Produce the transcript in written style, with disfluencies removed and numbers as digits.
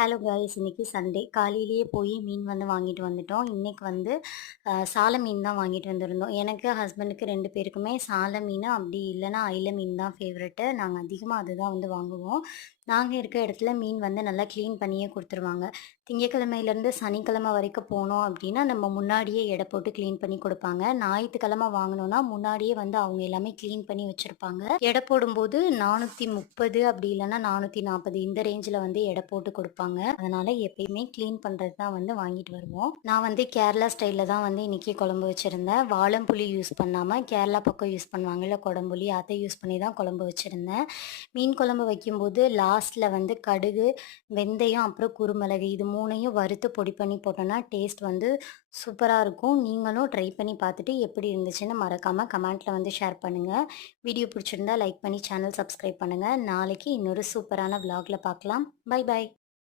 Hello guys, இன்னைக்கு Sunday. காலையிலேயே போய் மீன் வந்து வாங்கிட்டு வந்துட்டோம். இன்னைக்கு வந்து சால மீன் தான் வாங்கிட்டு வந்திருந்தோம். எனக்கு, ஹஸ்பண்டுக்கு 2 பேருக்குமே சால மீன் அப்படி இல்லைன்னா அயில மீன் தான் ஃபேவரெட்டு. நாங்கள் அதிகமாக அதுதான் வந்து வாங்குவோம். நாங்கள் இருக்க இடத்துல மீன் வந்து நல்லா க்ளீன் பண்ணியே கொடுத்துருவாங்க. திங்கக்கிழமையிலேருந்து சனிக்கிழமை வரைக்கும் போனோம் அப்படின்னா நம்ம முன்னாடியே எடை போட்டு க்ளீன் பண்ணி கொடுப்பாங்க. ஞாயிற்றுக்கிழமை வாங்கினோன்னா முன்னாடியே வந்து அவங்க எல்லாமே க்ளீன் பண்ணி வச்சுருப்பாங்க. எடை போடும்போது 430 அப்படி இல்லைன்னா 440 இந்த ரேஞ்சில் வந்து எடை போட்டு கொடுப்பாங்க. அதனால எப்பயுமே க்ளீன் பண்றது தான் வந்து வாங்கிட்டு வருவோம். நான் வந்து கேரளா ஸ்டைல்ல தான் வந்து இன்னைக்கு குழம்பு வச்சிருந்தேன். வாழம்புளி யூஸ் பண்ணாம கேரளா பக்கம் யூஸ் பண்ணுவாங்கல்ல கொடம்புளி, அதை யூஸ் பண்ணி தான் குழம்பு வச்சிருந்தேன். மீன் குழம்பு வைக்கும்போது லாஸ்ட்ல வந்து கடுகு, வெந்தயம், அப்புறம் குருமிளகு இது 3யும் வறுத்து பொடி பண்ணி போட்டோம்னா டேஸ்ட் வந்து சூப்பரா இருக்கும். நீங்களும் ட்ரை பண்ணி பார்த்துட்டு எப்படி இருந்துச்சுன்னு மறக்காம கமெண்ட்ல வந்து ஷேர் பண்ணுங்க. வீடியோ பிடிச்சிருந்தா லைக் பண்ணி சேனல் சப்ஸ்கிரைப் பண்ணுங்க. நாளைக்கு இன்னொரு சூப்பரான விளாக்ல பார்க்கலாம். Bye by.